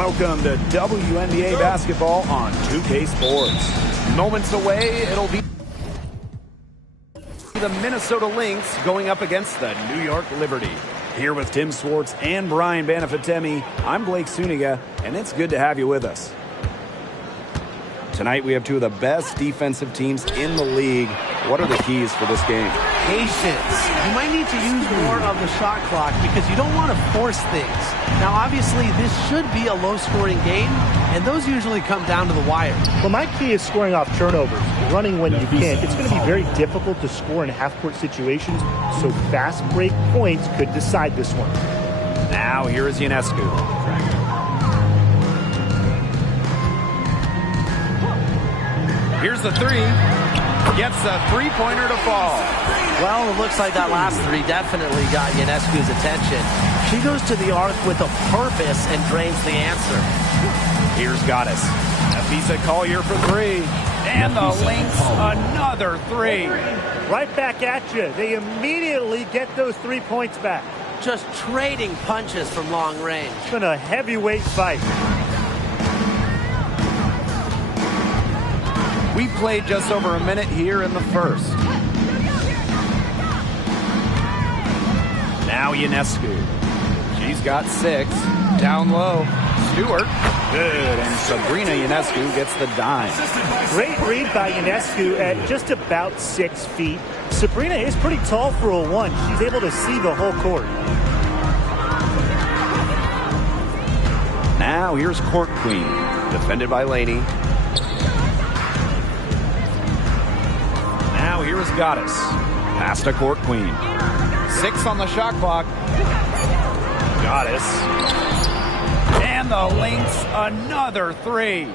Welcome to WNBA basketball on 2K Sports. Moments away, it'll be the Minnesota Lynx going up against the New York Liberty. Here with Tim Swartz and Brian Banafitemi, I'm Blake Suniga, and it's good to have you with us. Tonight we have two of the best defensive teams in the league. What are the keys for this game? Patience. You might need to use more of the shot clock because you don't want to force things. Now, obviously, this should be a low-scoring game, and those usually come down to the wire. Well, my key is scoring off turnovers, running when you can. It's going to be very difficult to score in half-court situations, so fast break points could decide this one. Now, here is Ionescu. Here's the three. Gets a three-pointer to fall. Well, it looks like that last three definitely got Ionescu's attention. She goes to the arc with a purpose and drains the answer. Here's Goddess. Nafisa Collier for three. And the Lynx, another three. Right back at you. They immediately get those 3 points back. Just trading punches from long range. It's been a heavyweight fight. We played just over a minute here in the first. Now Ionescu. She's got 6. Down low. Stewart. Good. And Sabrina Ionescu gets the dime. Great read by Ionescu at just about 6 feet. Sabrina is pretty tall for a 1. She's able to see the whole court. Now here's Court Queen. Defended by Laney. Now here is Goddess. Pass to Court Queen. 6 on the shot clock. Goddess. And the Lynx, another 3.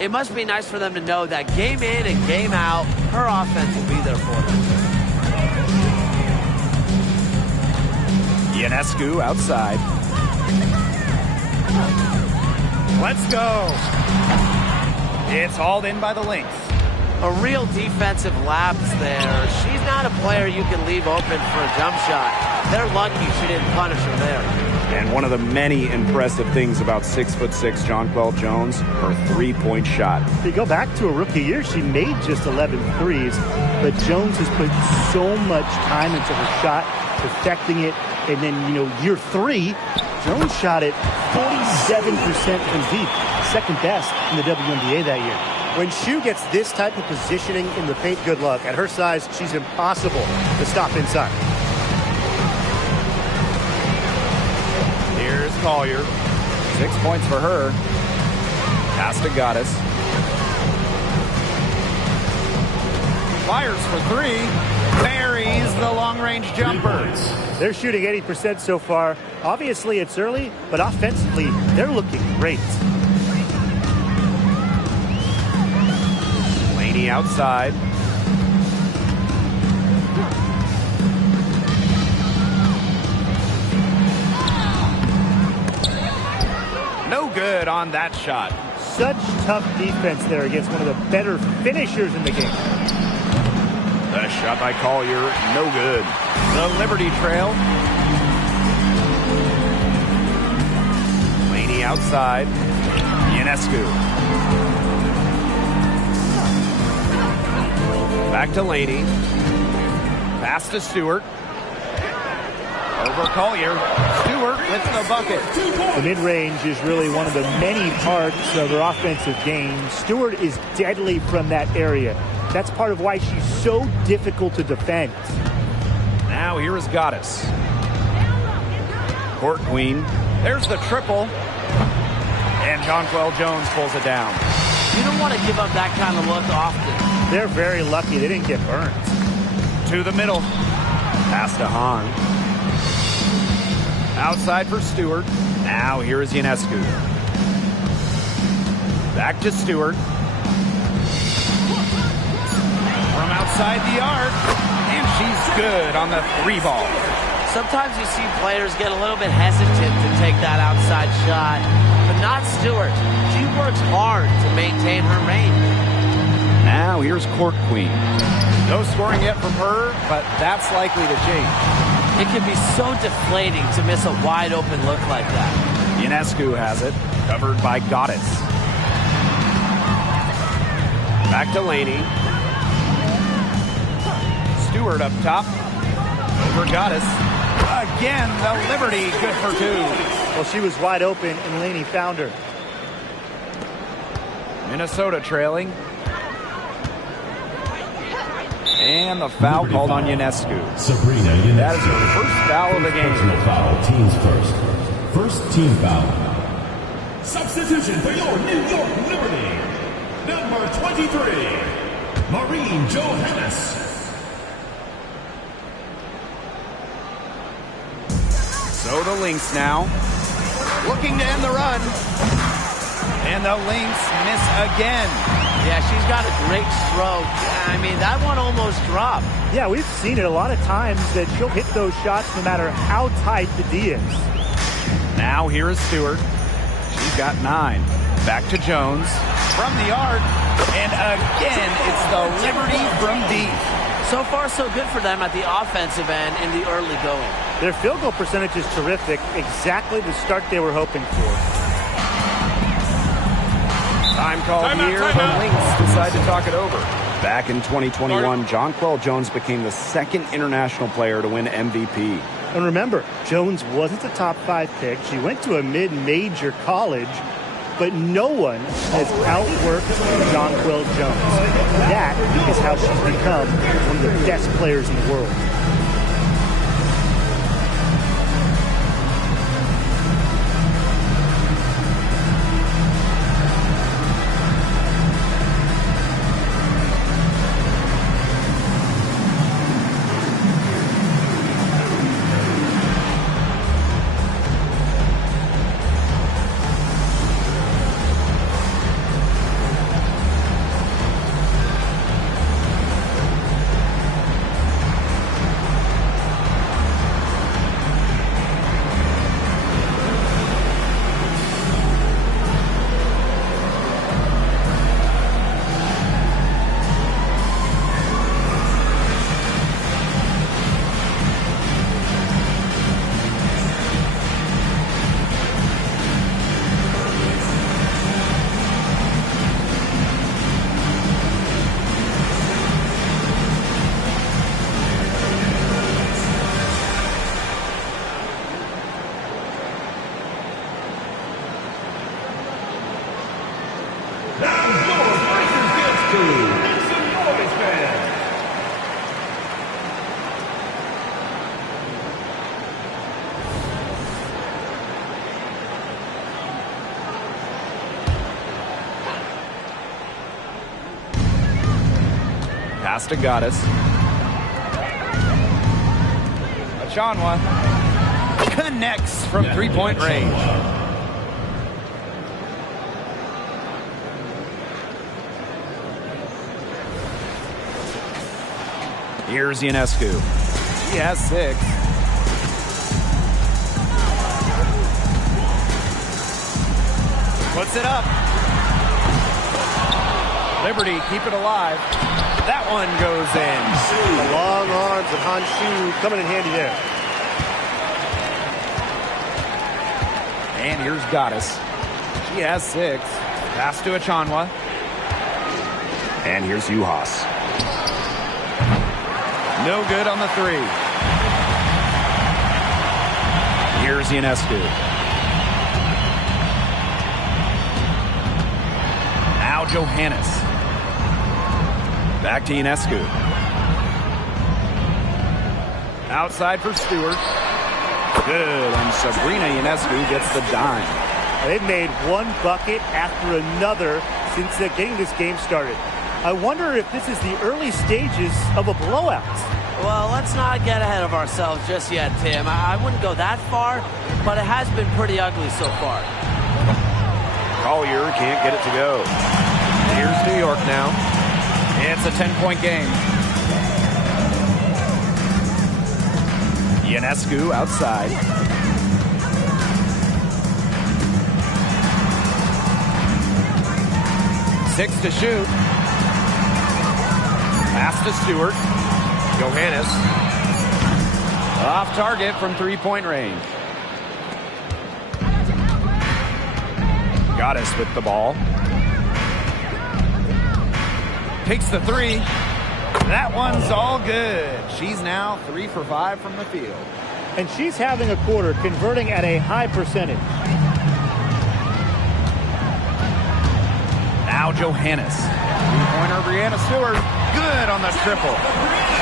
It must be nice for them to know that game in and game out, her offense will be there for them. Ionescu outside. Let's go. It's hauled in by the Lynx. A real defensive lapse there. She's not a player you can leave open for a jump shot. They're lucky she didn't punish her there. And one of the many impressive things about 6'6" Jonquel Jones, her three-point shot. If you go back to a rookie year, she made just 11 threes, but Jones has put so much time into her shot, perfecting it, and then, year 3, Jones shot it 47% from deep, second best in the WNBA that year. When Shu gets this type of positioning in the paint, good luck. At her size, she's impossible to stop inside. Here's Collier. 6 points for her. Pass to Goddess. Fires for 3. Buries the long-range jumper. They're shooting 80% so far. Obviously, it's early, but offensively, they're looking great. Outside. No good on that shot. Such tough defense there against one of the better finishers in the game. The shot by Collier, no good. The Liberty trail. Laney outside. Ionescu. Back to Laney. Pass to Stewart. Over Collier. Stewart with the bucket. The mid-range is really one of the many parts of her offensive game. Stewart is deadly from that area. That's part of why she's so difficult to defend. Now here is Goddess. Court Queen. There's the triple. And Jonquel Jones pulls it down. You don't want to give up that kind of look often. They're very lucky they didn't get burned. To the middle. Pass to Hahn. Outside for Stewart. Now here is Ionescu. Back to Stewart. From outside the arc. And she's good on the 3 ball. Sometimes you see players get a little bit hesitant to take that outside shot, but not Stewart. She works hard to maintain her range. Now here's Court Queen. No scoring yet from her, but that's likely to change. It can be so deflating to miss a wide open look like that. Ionescu has it. Covered by Goddess. Back to Laney. Stewart up top. Over Goddess. Again, the Liberty, good for two. Well, she was wide open, and Laney found her. Minnesota trailing. And the foul called on Ionescu. Sabrina Ionescu. That is her first foul of the game. Personal foul, teams first. First team foul. Substitution for your New York Liberty. Number 23, Maureen Johannes. So the Lynx now, looking to end the run. And the Lynx miss again. Yeah, she's got a great stroke. I mean, that one almost dropped. Yeah, we've seen it a lot of times that she'll hit those shots no matter how tight the D is. Now here is Stewart. She's got 9. Back to Jones. From the arc. And again, it's the Liberty from deep. So far, so good for them at the offensive end in the early going. Their field goal percentage is terrific. Exactly the start they were hoping for. Time called here. The Lynx decide to talk it over. Back in 2021, Jonquel Jones became the second international player to win MVP. And remember, Jones wasn't a top 5 pick. She went to a mid-major college, but no one has outworked Jonquel Jones. That is how she's become one of the best players in the world. Pass to Goddess. Achanwa connects from three-point range. Here's Ionescu. She has 6. Puts it up. Liberty, keep it alive. That one goes in. The long arms of Hanshu coming in handy there. And here's Goddess. She has 6. Pass to Achanwa. And here's Juhas. No good on the 3. Here's Ionescu. Now Johannes. Back to Ionescu. Outside for Stewart. Good, and Sabrina Ionescu gets the dime. They've made one bucket after another since getting this game started. I wonder if this is the early stages of a blowout. Well, let's not get ahead of ourselves just yet, Tim. I wouldn't go that far, but it has been pretty ugly so far. Collier can't get it to go. Here's New York now. It's a 10-point game. Ionescu outside. Six to shoot. Pass to Stewart. Johannes. Off target from three-point range. Goddess with the ball. Takes the three. That one's all good. She's now 3 for 5 from the field. And she's having a quarter, converting at a high percentage. Now Johannes. Three-pointer, Brianna Stewart. Good on the triple.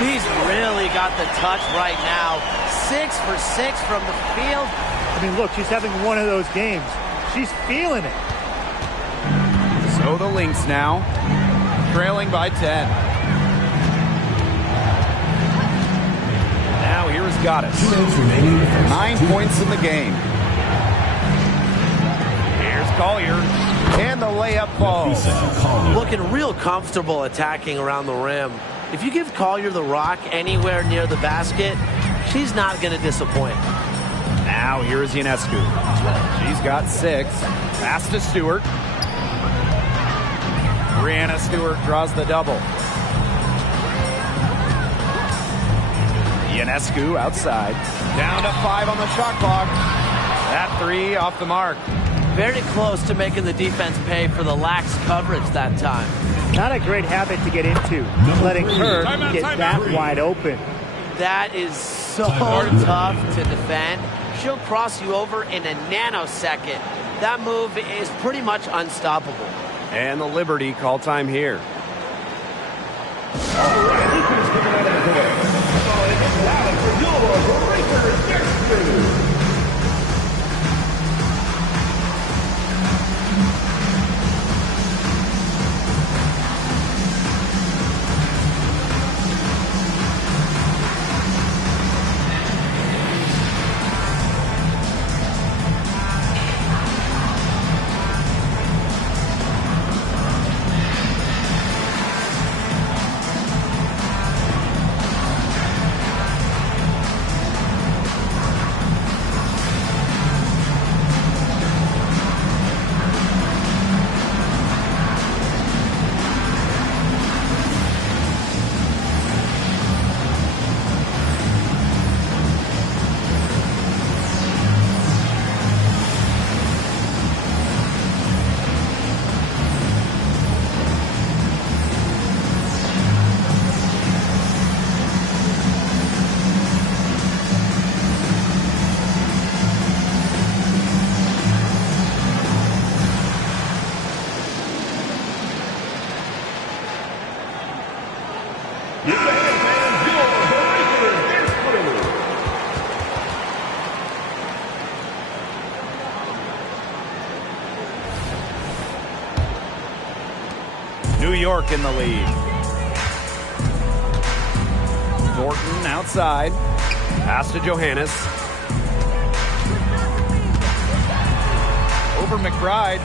She's really got the touch right now. 6 for 6 from the field. I mean, look, she's having one of those games. She's feeling it. So the Lynx now, trailing by 10. Now here's Goddess. 9 points in the game. Here's Collier. And the layup falls. Looking real comfortable attacking around the rim. If you give Collier the rock anywhere near the basket, she's not going to disappoint. Now here's Ionescu. She's got 6. Pass to Stewart. Brianna Stewart draws the double. Ionescu outside. Down to 5 on the shot clock. That 3 off the mark. Very close to making the defense pay for the lax coverage that time. Not a great habit to get into, letting her get that wide open. That is so tough to defend. She'll cross you over in a nanosecond. That move is pretty much unstoppable. And the Liberty call time here. New York in the lead. Thornton outside. Pass to Johannes. Over McBride.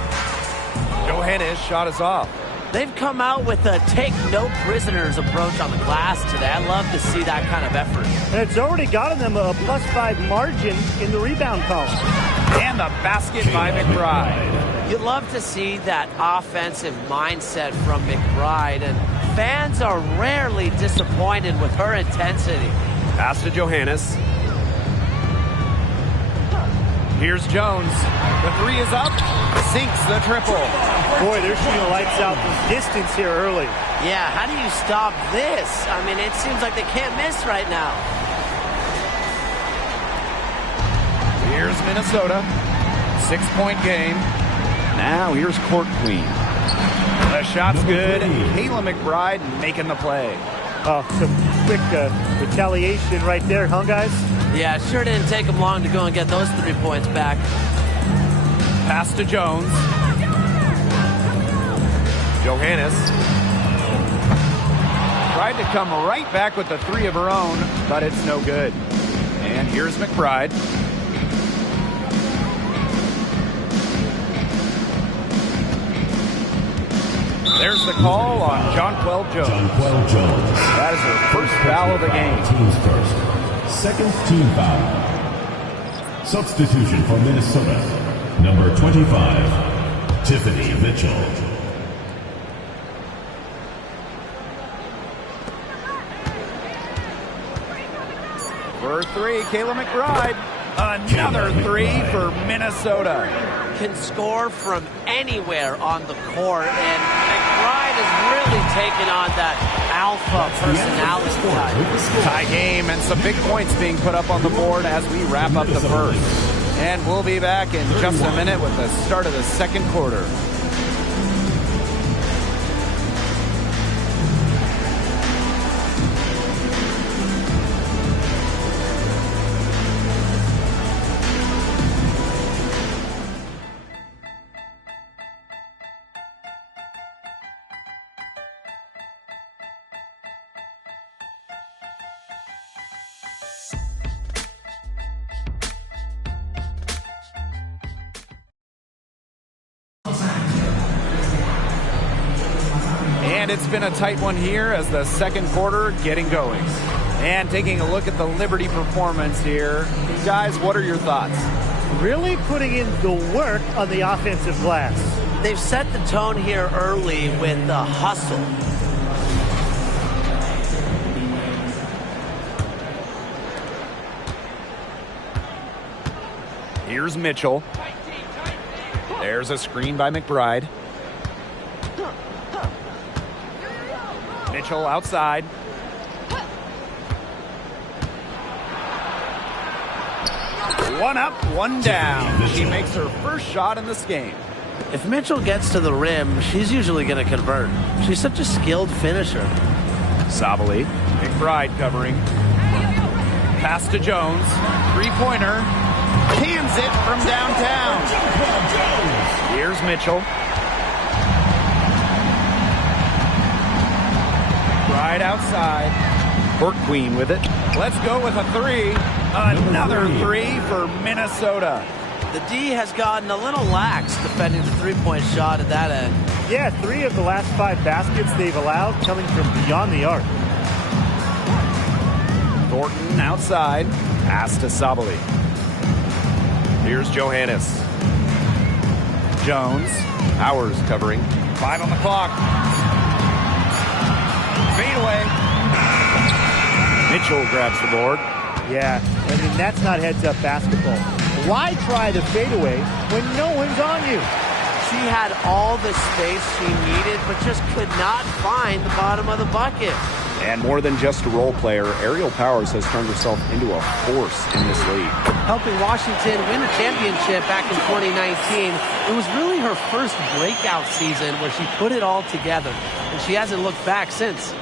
Johannes shot us off. They've come out with a take no prisoners approach on the glass today. I love to see that kind of effort. And it's already gotten them a +5 margin in the rebound column. And the basket by McBride. You love to see that offensive mindset from McBride, and fans are rarely disappointed with her intensity. Pass to Johannes. Here's Jones. The 3 is up. Sinks the triple. Boy, they're shooting lights out from distance here early. Yeah, how do you stop this? I mean, it seems like they can't miss right now. Here's Minnesota. 6-point game. Now here's Court Queen. The shot's good. Kayla McBride making the play. Oh, some quick retaliation right there, huh, guys? Yeah, it sure didn't take them long to go and get those 3 points back. Pass to Jones. Johannes. Tried to come right back with the 3 of her own, but it's no good. And here's McBride. There's the call on Jonquel Jones. Jonquel Jones. That is her first foul of the game. Team's first. Second team foul. Substitution for Minnesota. Number 25, Tiffany Mitchell. For 3, Kayla McBride. Another three for Minnesota. Can score from anywhere on the court, and McBride has really taken on that alpha personality type. Tie game and some big points being put up on the board as we wrap up the first. And we'll be back in just a minute with the start of the second quarter. And it's been a tight one here as the second quarter getting going. And taking a look at the Liberty performance here. Guys, what are your thoughts? Really putting in the work on the offensive glass. They've set the tone here early with the hustle. Here's Mitchell. There's a screen by McBride. Mitchell outside. One up, one down. She makes her first shot in this game. If Mitchell gets to the rim, she's usually going to convert. She's such a skilled finisher. Sabali. McBride covering. Pass to Jones. Three-pointer. Cans it from downtown. Here's Mitchell. Right outside. Court Queen with it. Let's go with a three. Another three for Minnesota. The D has gotten a little lax defending the three-point shot at that end. Yeah, 3 of the last 5 baskets they've allowed coming from beyond the arc. Thornton outside. Pass to Sabali. Here's Johannes. Jones. Powers covering. 5 on the clock. Fade away. Mitchell grabs the board. Yeah, I mean, that's not heads-up basketball. Why try the fadeaway when no one's on you? She had all the space she needed, but just could not find the bottom of the bucket. And more than just a role player, Aerial Powers has turned herself into a force in this league. Helping Washington win a championship back in 2019, it was really her first breakout season where she put it all together, and she hasn't looked back since.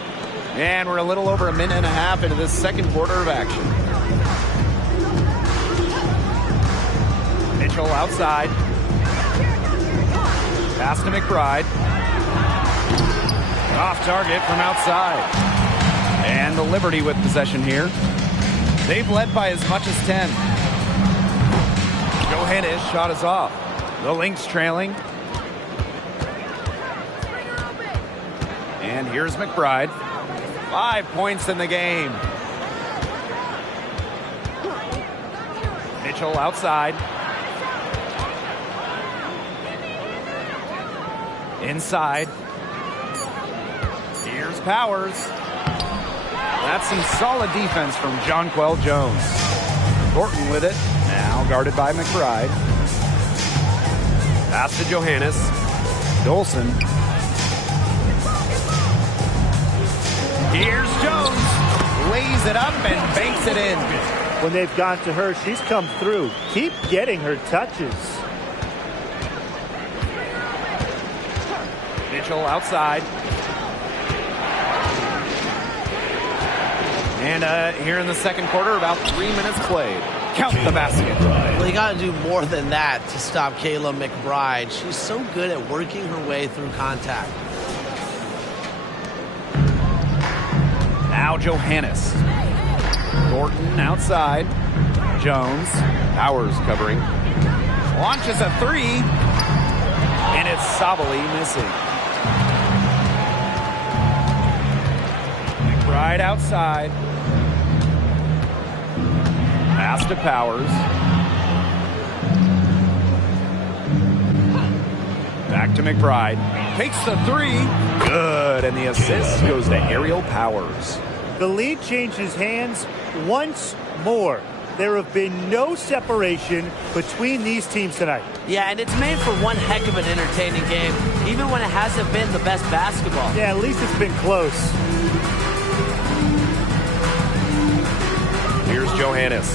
And we're a little over a minute and a half into this second quarter of action. Mitchell outside. Pass to McBride. Off target from outside. And the Liberty with possession here. They've led by as much as 10. Johannes shot is off. The Lynx trailing. And here's McBride. 5 points in the game. Mitchell outside. Inside. Here's Powers. That's some solid defense from Jonquel Jones. Thornton with it. Now guarded by McBride. Pass to Johannes. Dolson. Here's Jones. Lays it up and banks it in. When they've gone to her, she's come through. Keep getting her touches. Mitchell outside. And here in the second quarter, about 3 minutes played. Count the basket. Well, you got to do more than that to stop Kayla McBride. She's so good at working her way through contact. Now Johannes. Thornton outside. Jones. Powers covering. Launches a three. And it's Sabali missing. McBride outside. Pass to Powers. Back to McBride. Takes the three. Good. And the assist goes to Aerial Powers. The lead changes hands once more. there have been no separation between these teams tonight. Yeah, and it's made for one heck of an entertaining game, even when it hasn't been the best basketball. Yeah, at least it's been close. Here's Johannes.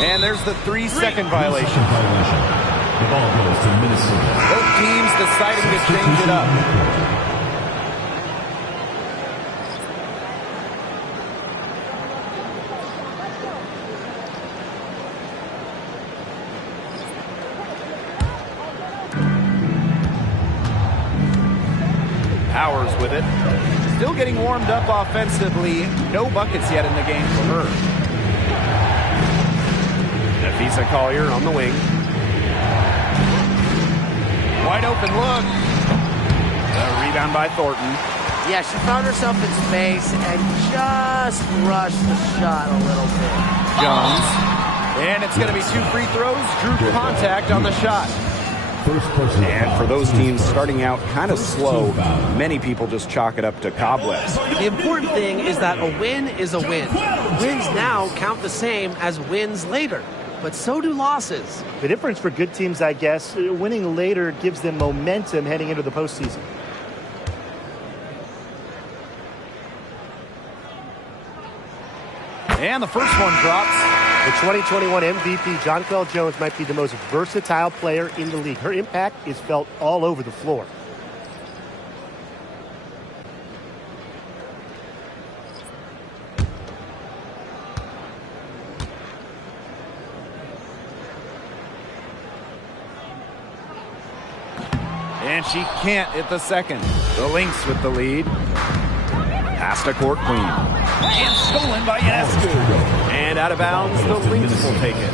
And there's the 3-second violation. The ball goes to Minnesota. Both teams deciding to change it up. Powers with it. Still getting warmed up offensively. No buckets yet in the game for her. Nafisa Collier on the wing. Wide open look. A rebound by Thornton. Yeah, she found herself in space and just rushed the shot a little bit. Jones. And it's going to be 2 free throws. Drew contact on the shot. And for those teams starting out kind of slow, many people just chalk it up to cobwebs. The important thing is that a win is a win. Wins now count the same as wins later, but so do losses. The difference for good teams, I guess, winning later gives them momentum heading into the postseason. And the first one drops. The 2021 MVP, Jonquel Jones, might be the most versatile player in the league. Her impact is felt all over the floor. And she can't hit the second. The Lynx with the lead. Pass to Court Queen. And stolen by Ionescu. And out of bounds, the Lynx will take it.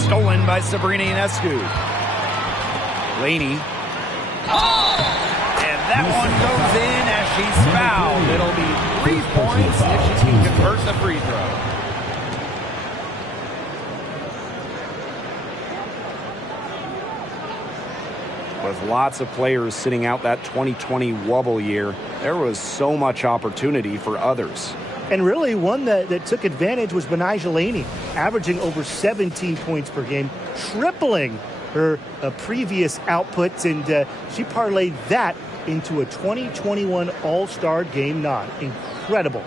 Stolen by Sabrina Ionescu. Laney. And that one goes in as she's fouled. It'll be 3 points if she can convert the free throw. With lots of players sitting out that 2020 wobble year, there was so much opportunity for others. And really, one that took advantage was Benijah Laney, averaging over 17 points per game, tripling her previous outputs, and she parlayed that into a 2021 All-Star Game nod. Incredible.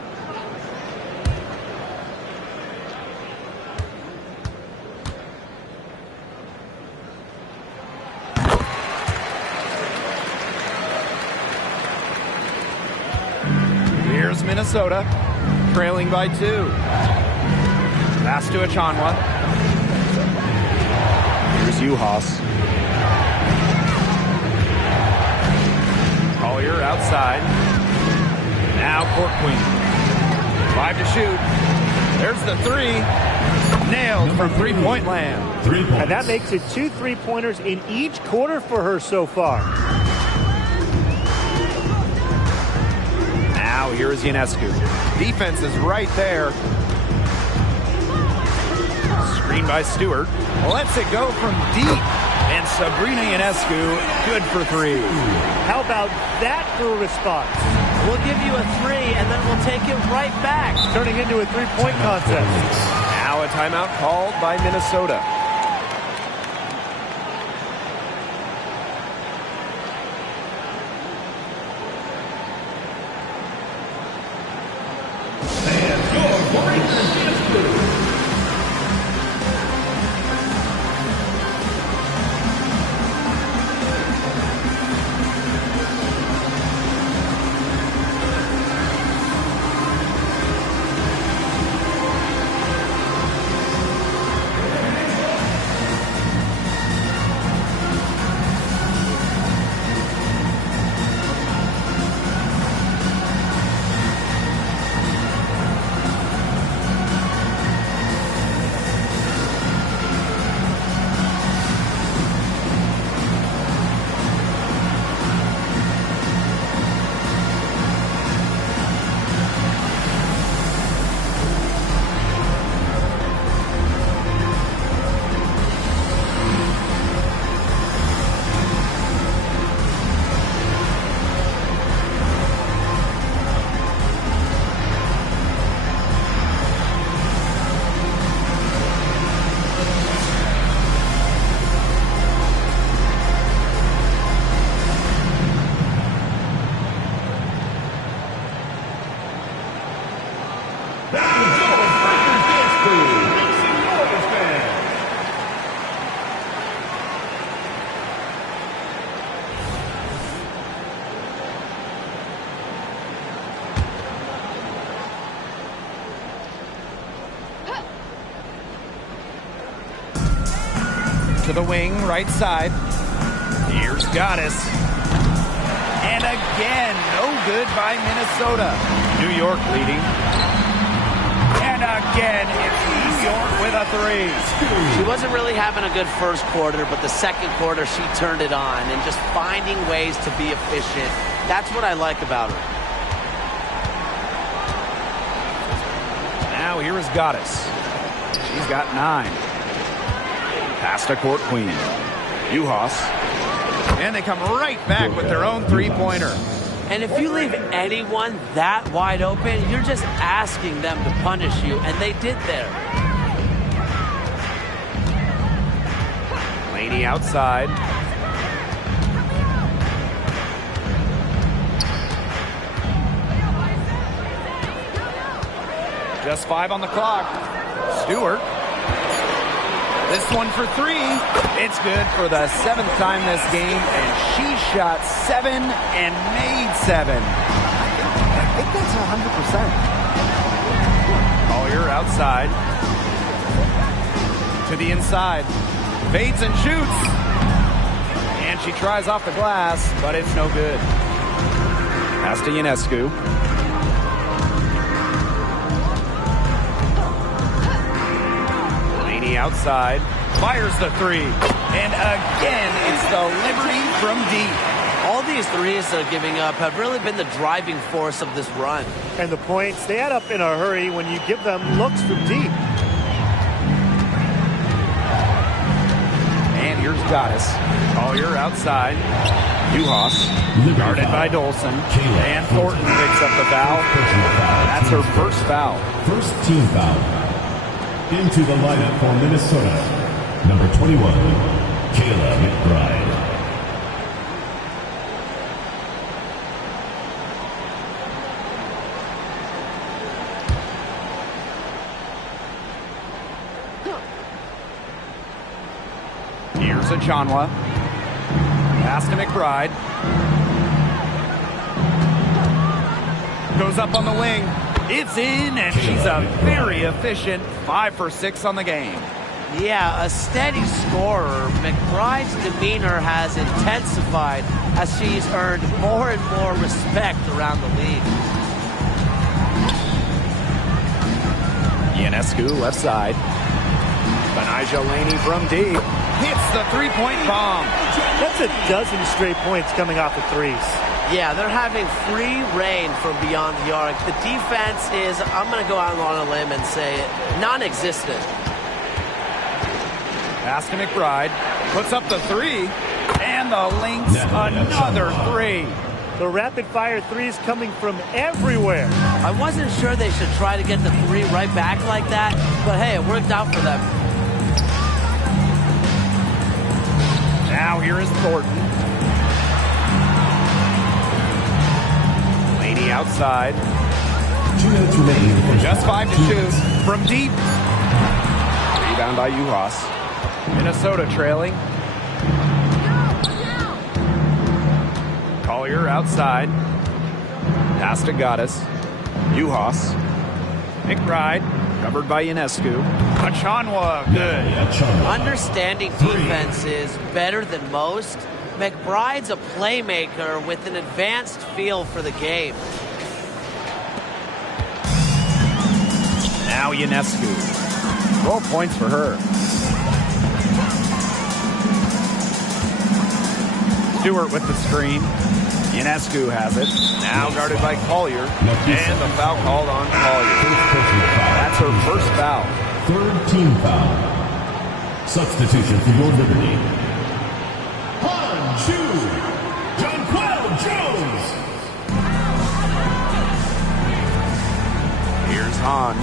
Here's Minnesota, trailing by 2. Pass to Achanwa. Here's Uhas. Collier outside. Now Court Queen. 5 to shoot. There's the 3. Nailed from three-point land. 3 points. And that makes it 2 3-pointers in each quarter for her so far. Now here's Ionescu. Defense is right there. Screen by Stewart. Lets it go from deep. And Sabrina Ionescu, good for 3. How about that for a response? We'll give you a 3, and then we'll take it right back. Turning into a 3-point contest. Now a timeout called by Minnesota. To the wing, right side. Here's Goddess. And again, no good by Minnesota. New York leading. And again, it's New York with a three. She wasn't really having a good first quarter, but the second quarter she turned it on and just finding ways to be efficient. That's what I like about her. Now here is Goddess. She's got 9. Pass to court queen. Juhas. And they come right back with their own three-pointer. And if you leave anyone that wide open, you're just asking them to punish you, and they did there. Laney outside. Just 5 on the clock. Stewart. This one for 3. It's good for the 7th time this game, and she shot 7 and made 7. I think that's 100%. Collier outside. To the inside. Fades and shoots. And she tries off the glass, but it's no good. Pass to Ionescu. Outside, fires the 3, and again it's the Liberty from deep. All these threes they're giving up have really been the driving force of this run. And the points, they add up in a hurry when you give them looks from deep. And here's Goddess. Collier outside. Juhas, guarded by Dolson. And Thornton picks up the foul. That's her first foul. First team foul. Into the lineup for Minnesota, number 21, Kayla McBride. Here's a Chanwa. Pass to McBride. Goes up on the wing. It's in, and she's a very efficient 5 for 6 on the game. Yeah, a steady scorer. McBride's demeanor has intensified as she's earned more and more respect around the league. Ionescu left side. Benijah Laney from deep. Hits the three-point bomb. That's a dozen straight points coming off the threes. Yeah, they're having free reign from beyond the arc. The defense is, I'm going to go out on a limb and say, non-existent. Pass to McBride. Puts up the 3. And the Lynx, another 3. The rapid-fire threes coming from everywhere. I wasn't sure they should try to get the 3 right back like that, but hey, it worked out for them. Now here is Thornton. Laney outside. 2 minutes remaining. Just 5 to shoot. From deep. Rebound by Juhas. Minnesota trailing. Collier outside. Pass to Goddess. Juhas. McBride. Covered by Ionescu. Achanwa. Good. Understanding defense is better than most. McBride's a playmaker with an advanced feel for the game. Now Ionescu. 12 points for her. Stewart with the screen. Ionescu has it. Now guarded by Collier. And the foul called on Collier. That's her first foul. Third team foul. Substitution for your liberty. Han Chu. Jonquel Jones. Here's Hahn.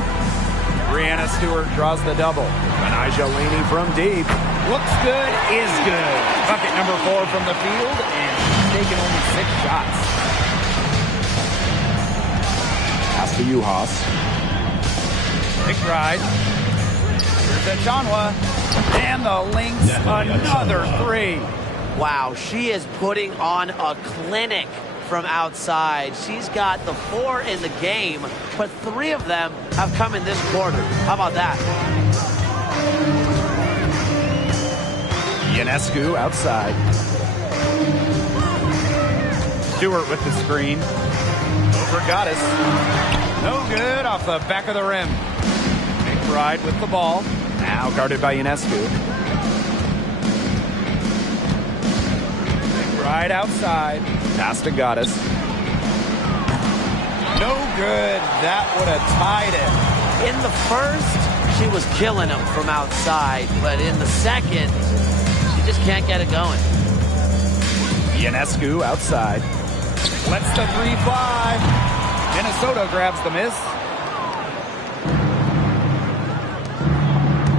Brianna Stewart draws the double. Benijah Laney from deep. Looks good, is good. Bucket number 4 from the field, and she's taken only 6 shots. Pass to Juhas. McBride. Here's Achanwa. And the Lynx, another 3. Wow, she is putting on a clinic from outside. She's got the 4 in the game, but 3 of them have come in this quarter. How about that? Ionescu outside. Stewart with the screen. Over Goddess. No good off the back of the rim. McBride with the ball. Now guarded by Ionescu. McBride outside. Pass to Goddess. No good. That would have tied it. In the first, she was killing him from outside, but in the second, she just can't get it going. Ionescu outside. Lets the 3 fly. Minnesota grabs the miss.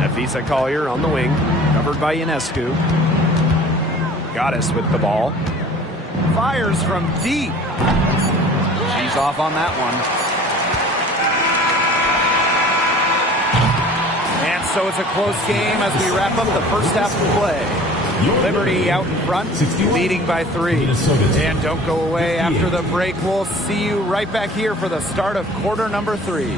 Nafisa Collier on the wing, covered by Ionescu. Goddess with the ball. Fires from deep. She's off on that one. And so it's a close game as we wrap up the first half of play. Liberty out in front, leading by 3. And don't go away after the break. We'll see you right back here for the start of quarter number 3.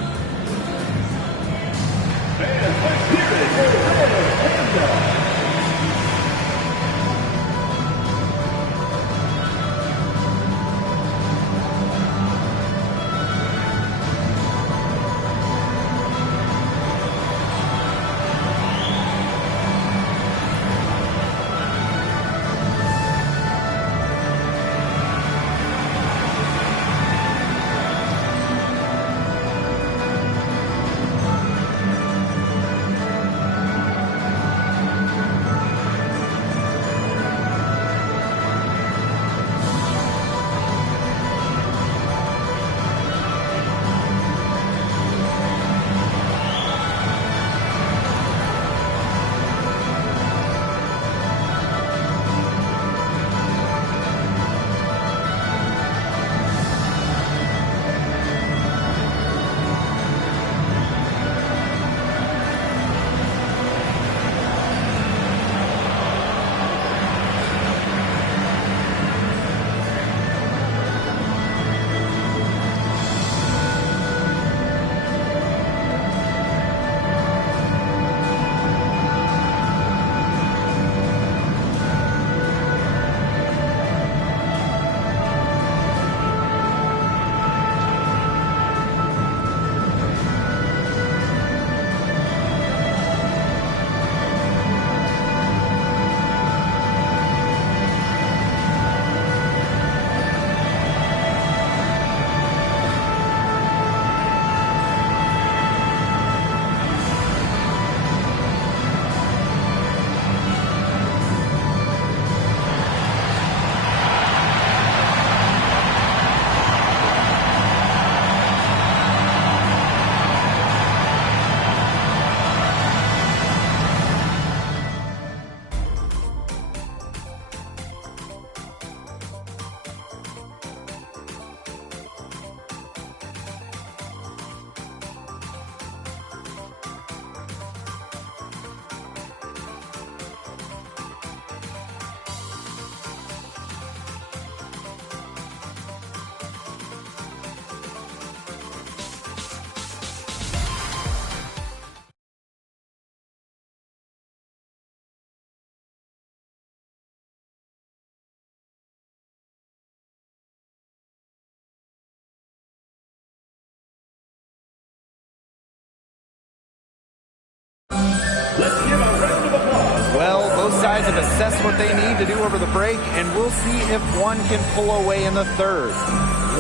Well, both sides have assessed what they need to do over the break, and we'll see if one can pull away in the third.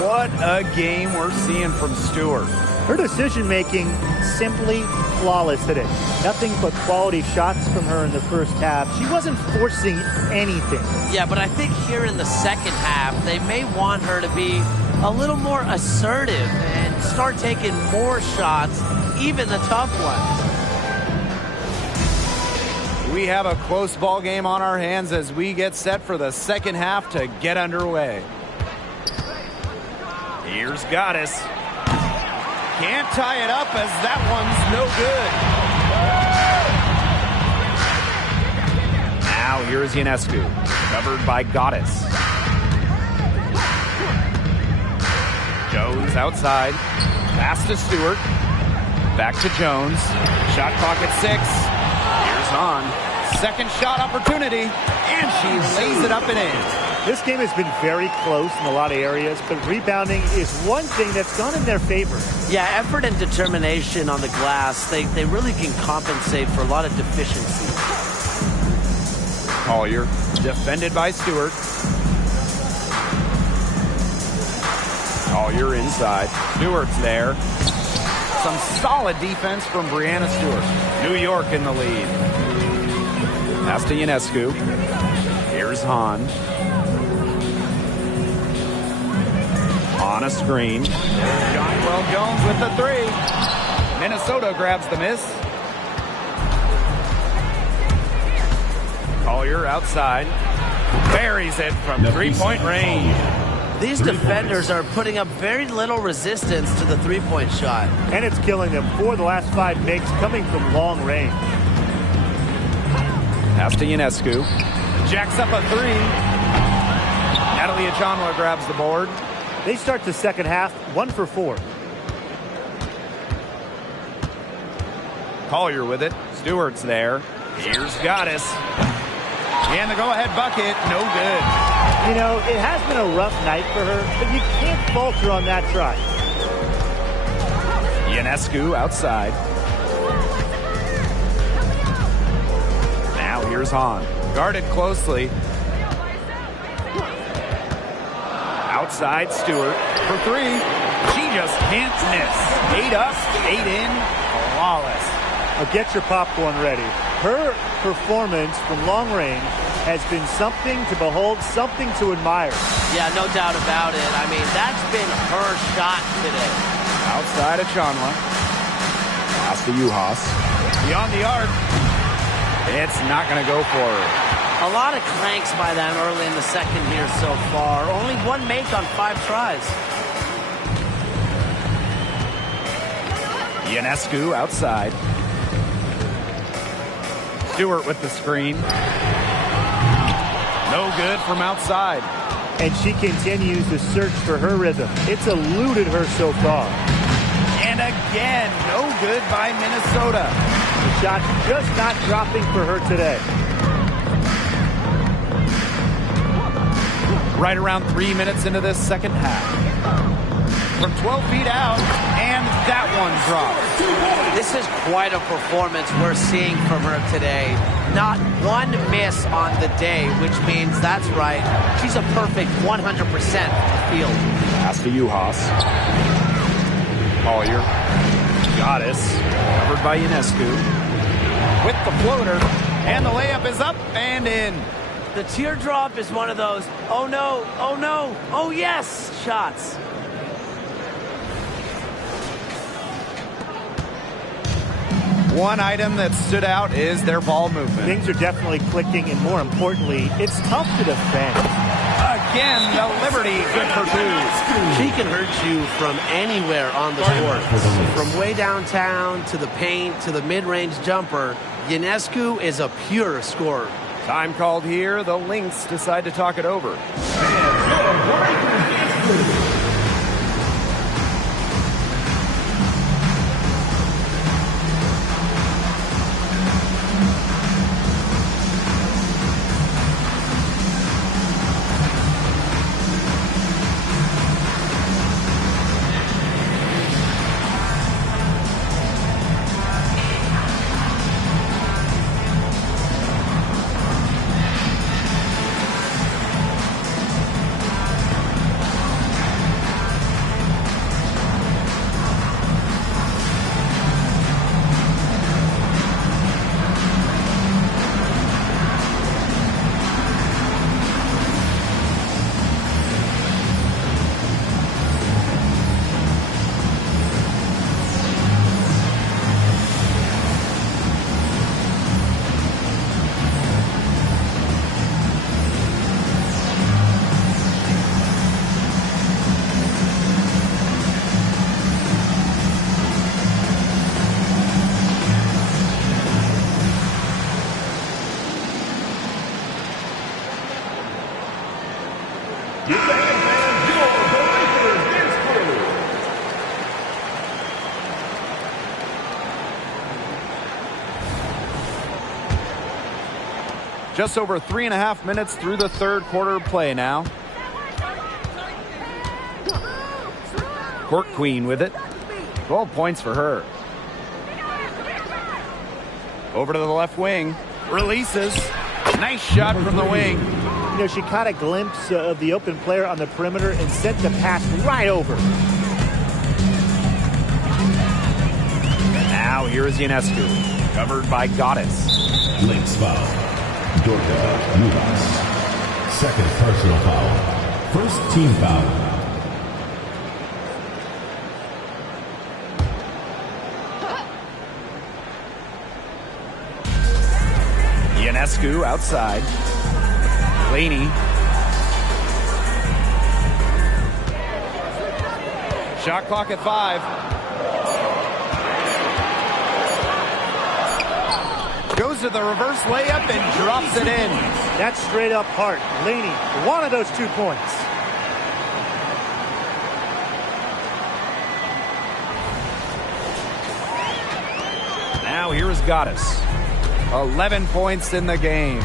What a game we're seeing from Stewart. Her decision-making simply flawless today. Nothing but quality shots from her in the first half. She wasn't forcing anything. Yeah, but I think here in the second half, they may want her to be a little more assertive and start taking more shots, even the tough ones. We have a close ball game on our hands as we get set for the second half to get underway. Here's Goddess. Can't tie it up as that one's no good. Now here's Ionescu, covered by Goddess. Jones outside. Pass to Stewart. Back to Jones. Shot clock at 6. Here's Hahn. Second shot opportunity, and she lays it up and in. This game has been very close in a lot of areas, but rebounding is one thing that's gone in their favor. Yeah, effort and determination on the glass, they really can compensate for a lot of deficiencies. Collier, defended by Stewart. Collier inside. Stewart's there. Some solid defense from Brianna Stewart. New York in the lead. Pass to Ionescu. Here's Hahn. On a screen. Jonquel Jones with the 3. Minnesota grabs the miss. Collier outside. Buries it from three-point range. These defenders are putting up very little resistance to the three-point shot. And it's killing them. 4 of the last 5 makes coming from long range. Pass to Ionescu. Jacks up a 3. Natalie Achanwa grabs the board. They start the second half 1 for 4. Collier with it. Stewart's there. Here's Goddess. And the go-ahead bucket, no good. You know, it has been a rough night for her, but you can't falter on that try. Ionescu outside. Now here's Hahn. Guarded closely. Outside Stewart for 3. She just can't miss. 8 up, 8 in, flawless. Now get your popcorn ready. Her performance from long range has been something to behold, something to admire. Yeah, no doubt about it. I mean, that's been her shot today. Outside Achanwa. Pass to Uhas. Beyond the arc. It's not going to go for her. A lot of clanks by them early in the second here so far. Only 1 make on 5 tries. Ionescu outside. Stewart with the screen. No good from outside. And she continues to search for her rhythm. It's eluded her so far. And again, no good by Minnesota. The shot just not dropping for her today. Right around 3 minutes into this second half. From 12 feet out, and that one drops. This is quite a performance we're seeing from her today. Not 1 miss on the day, which means that's right. She's a perfect 100% field. Pass to Uhas. Collier. Goddess. Covered by Ionescu. With the floater. And the layup is up and in. The teardrop is one of those, oh no, oh yes, shots. One item that stood out is their ball movement. Things are definitely clicking, and more importantly, it's tough to defend. Again, the Liberty, good for 2. She can hurt you from anywhere on the court. From way downtown to the paint to the mid-range jumper, Ionescu is a pure scorer. Time called here. The Lynx decide to talk it over. Just over 3.5 minutes through the third quarter play now. Court Queen with it. 12 points for her. Over to the left wing. Releases. Nice shot from the wing. You know, she caught a glimpse of the open player on the perimeter and sent the pass right over. Now here is Ionescu. Covered by Goddess. Lynx foul. Dorka Uvas. Second personal foul. First team foul. Ionescu outside. Laney. Shot clock at 5. Goes to the reverse layup and drops it in. That's straight up hard. Laney wanted those 2 points. Now here is Goddess. 11 points in the game.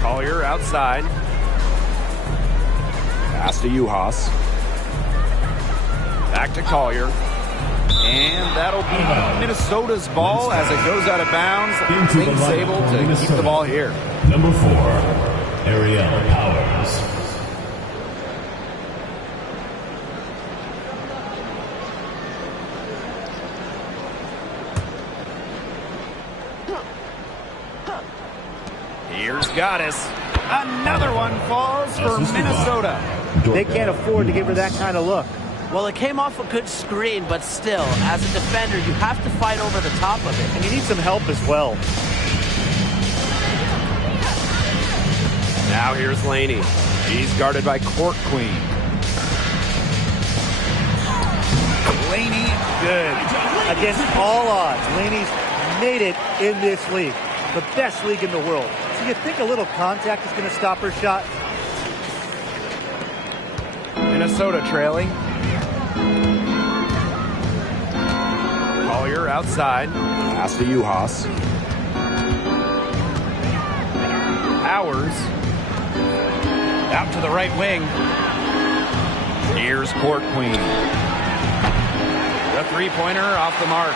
Collier outside. Pass to Uhas. Back to Collier. And that'll be Minnesota's ball as it goes out of bounds. Lynx able to keep the ball here. Number 4, Ariel Powers. Here's Goddess. Another one falls for Minnesota. They can't afford to give her that kind of look. Well, it came off a good screen, but still, as a defender, you have to fight over the top of it. And you need some help as well. Now here's Laney. He's guarded by Court Queen. Laney, good. Against all odds, Laney's made it in this league. The best league in the world. So you think a little contact is going to stop her shot? Minnesota trailing. Collier outside. Pass to Uhas. Powers. Out to the right wing. Here's Court Queen. The three-pointer off the mark.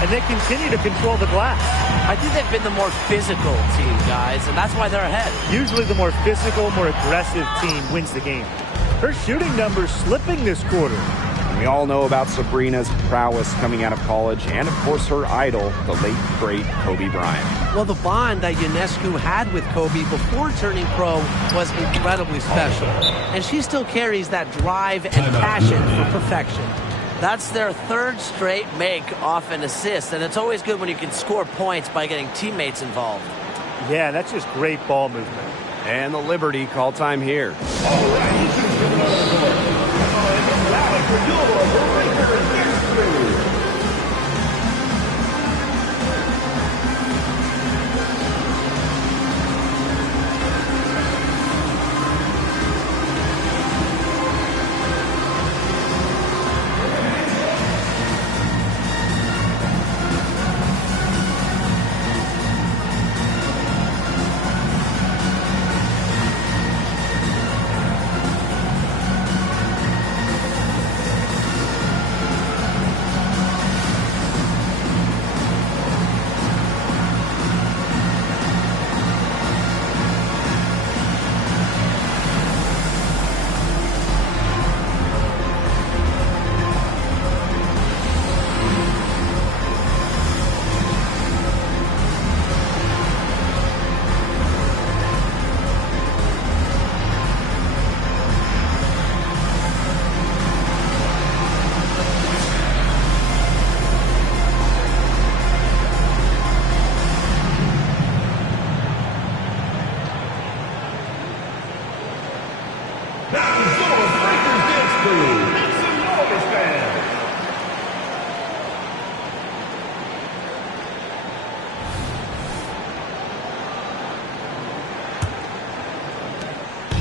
And they continue to control the glass. I think they've been the more physical team, guys, and that's why they're ahead. Usually the more physical, more aggressive team wins the game. Her shooting numbers slipping this quarter. We all know about Sabrina's prowess coming out of college, and of course her idol, the late, great Kobe Bryant. Well, the bond that Ionescu had with Kobe before turning pro was incredibly special. And she still carries that drive and passion for perfection. That's their third straight make off an assist, and it's always good when you can score points by getting teammates involved. Yeah, that's just great ball movement. And the Liberty call time here. All right.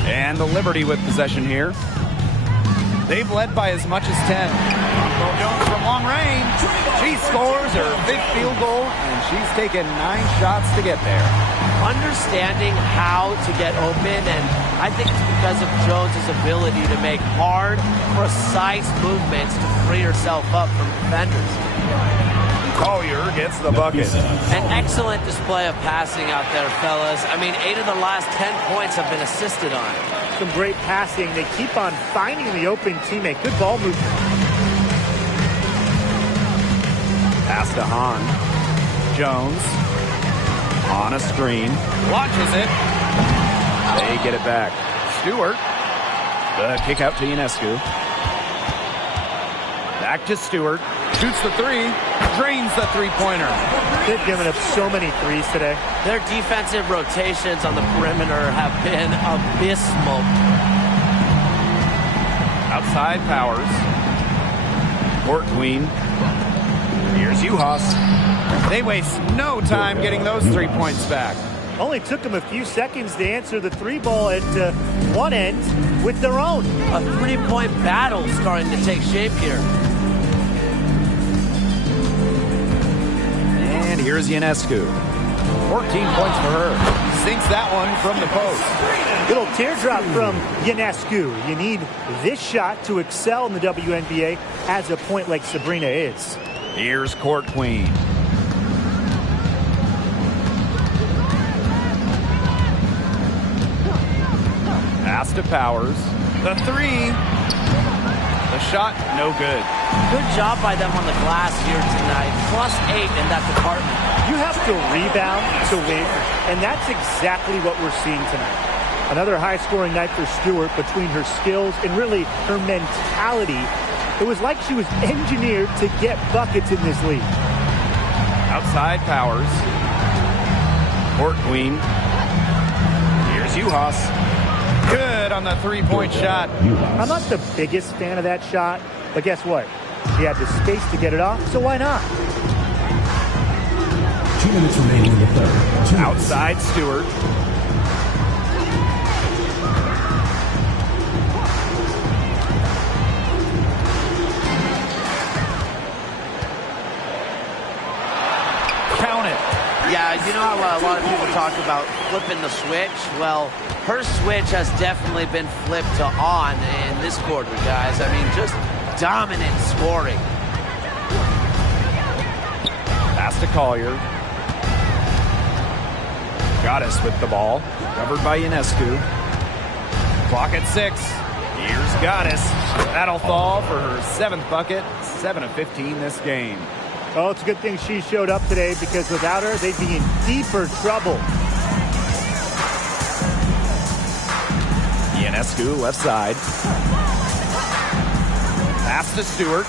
And the Liberty with possession here. They've led by as much as 10. Well, Jones from long range. She scores her 5th field goal, and she's taken 9 shots to get there. Understanding how to get open, and I think it's because of Jones's ability to make hard, precise movements to free herself up from defenders. Collier gets the bucket. An excellent display of passing out there, fellas. I mean, 8 of the last 10 points have been assisted on. Some great passing. They keep on finding the open teammate. Good ball movement. Pass to Hahn. Jones on a screen. Launches it. They get it back. Stewart. The kick out to Ionescu. Back to Stewart. Shoots the 3. Drains the three-pointer. They've given up so many threes today. Their defensive rotations on the perimeter have been abysmal. Outside Powers. Court Queen. Here's Uhas. They waste no time getting those 3 points back. Only took them a few seconds to answer the 3 ball at one end with their own. A 3-point battle starting to take shape here. And here's Ionescu. 14 points for her. Sinks that one from the post. Little teardrop from Ionescu. You need this shot to excel in the WNBA as a point like Sabrina is. Here's Court Queen. Pass to Powers. The 3. The shot, no good. Good job by them on the glass here tonight. +8 in that department. You have to rebound to win, and that's exactly what we're seeing tonight. Another high-scoring night for Stewart between her skills and really her mentality. It was like she was engineered to get buckets in this league. Outside Powers. Court Queen. Here's Uhas. Good on the 3-point shot. I'm not the biggest fan of that shot, but guess what? She had the space to get it off, so why not? 2 minutes remaining in the third. Outside Stewart. Count it. Yeah, you know how a lot of people talk about flipping the switch? Well, her switch has definitely been flipped to on in this quarter, guys. I mean, just dominant scoring. Pass to Collier. Goddess with the ball. Covered by Ionescu. Clock at 6. Here's Goddess. That'll fall for her 7th bucket. 7 of 15 this game. Oh, it's a good thing she showed up today because without her, they'd be in deeper trouble. Ionescu, left side. Pass to Stewart.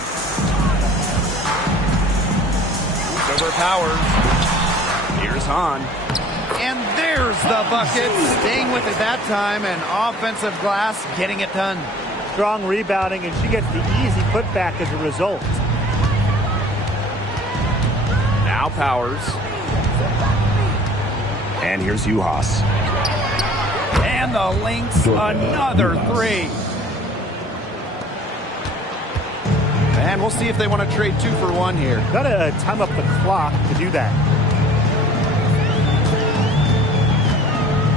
Over Powers. Here's Hahn. And there's the bucket. Staying with it that time, and offensive glass getting it done. Strong rebounding, and she gets the easy putback as a result. Now Powers. And here's Uhas. And the Lynx, another 3. And we'll see if they want to trade 2 for 1 here. Gotta time up the clock to do that.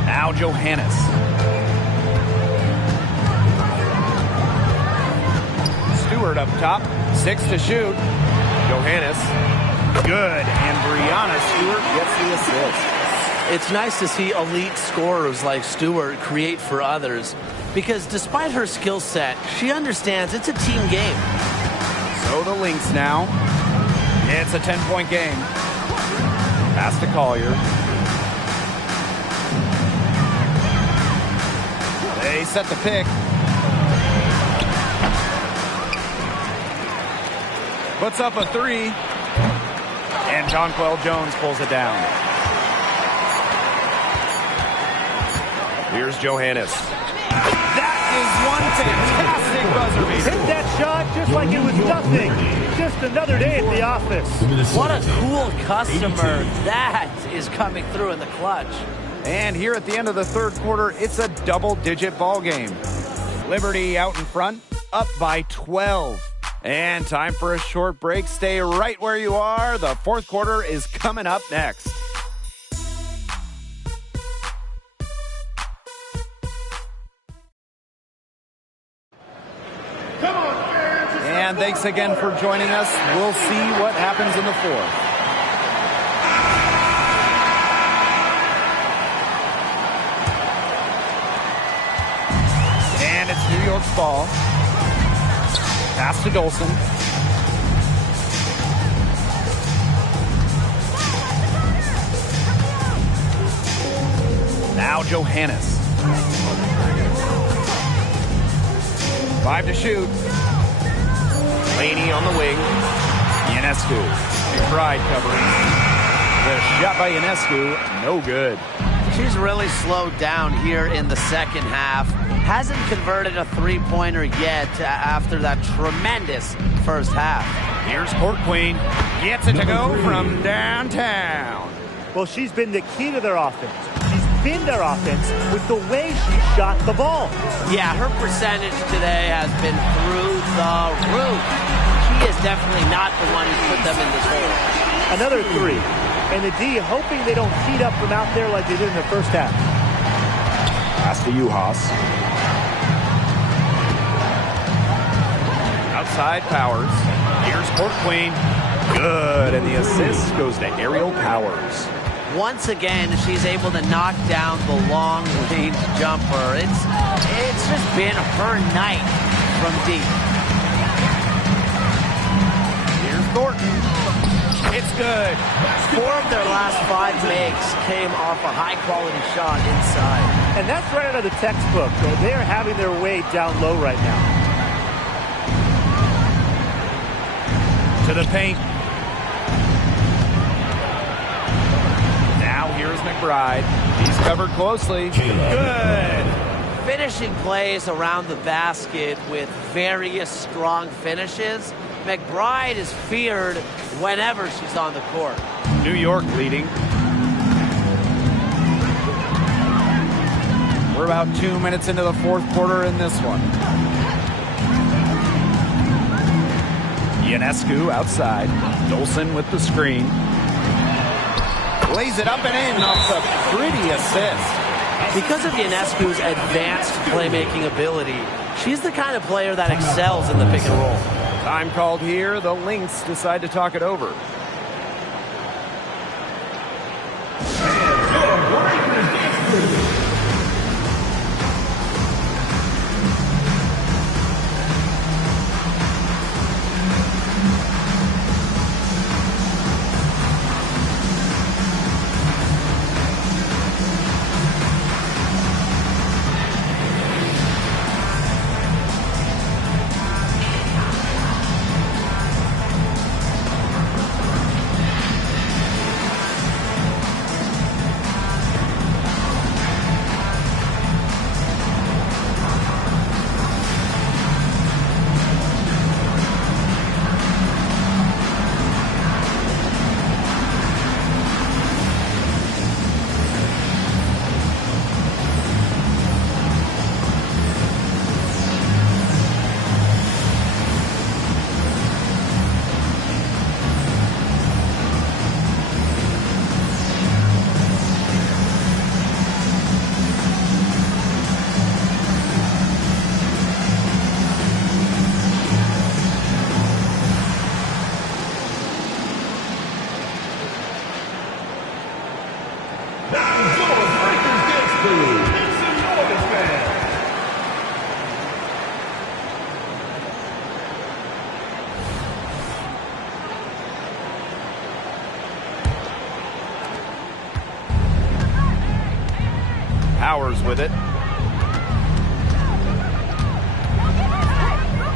Now Johannes. Stewart up top. 6 to shoot. Johannes. Good. And Brianna Stewart gets the assist. It's nice to see elite scorers like Stewart create for others because despite her skill set, she understands it's a team game. So the Lynx now. It's a 10-point game. Pass to Collier. They set the pick. Puts up a 3. And Jonquel Jones pulls it down. Here's Johannes. That is one fantastic buzzer beater. Hit that shot just like it was nothing. Just another day at the office. What a cool customer that is coming through in the clutch. And here at the end of the third quarter, it's a double-digit ball game. Liberty out in front, up by 12. And time for a short break. Stay right where you are. The fourth quarter is coming up next. And thanks again for joining us. We'll see what happens in the fourth. And it's New York's ball. Pass to Dolson. Now Johannes. 5 to shoot. Laney on the wing. Ionescu. McBride covering. The shot by Ionescu, no good. She's really slowed down here in the second half. Hasn't converted a three-pointer yet after that tremendous first half. Here's Court Queen. Gets it to go from downtown. Well, she's been the key to their offense. She's been their offense with the way she shot the ball. Yeah, her percentage today has been through the roof. She is definitely not the one who put them in this hole. Another three. And the D hoping they don't heat up from out there like they did in the first half. Pass to Juhas. Outside Powers. Here's Court Queen. Good. And the assist goes to Aerial Powers. Once again, she's able to knock down the long-range jumper. It's just been her night from deep. Here's Thornton. It's good. 4 of their last 5 makes came off a high-quality shot inside. And that's right out of the textbook. They're having their way down low right now. To the paint. Now here's McBride. He's covered closely. Good. Finishing plays around the basket with various strong finishes. McBride is feared whenever she's on the court. New York leading. We're about 2 minutes into the fourth quarter in this one. Ionescu outside. Dolson with the screen. Lays it up and in off the pretty assist. Because of Ionescu's advanced playmaking ability, she's the kind of player that excels in the pick and roll. Time called here. The Lynx decide to talk it over. Powers with it.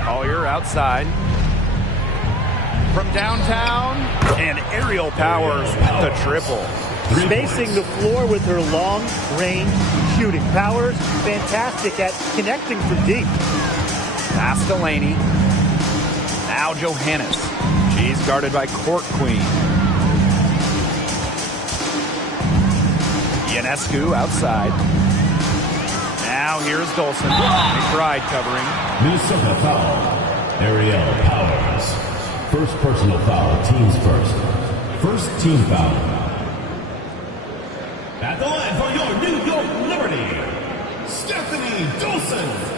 Collier outside. From downtown, and Aerial Powers with the triple. Spacing the floor with her long-range shooting. Powers, fantastic at connecting from deep. Pass to Laney. Now Johannes. She's guarded by Court Queen. Ionescu outside. Now here's Dolson. McBride covering. Minnesota foul. Ariel Powers. First personal foul, teams first. First team foul. At the line for your New York Liberty, Stephanie Dolson.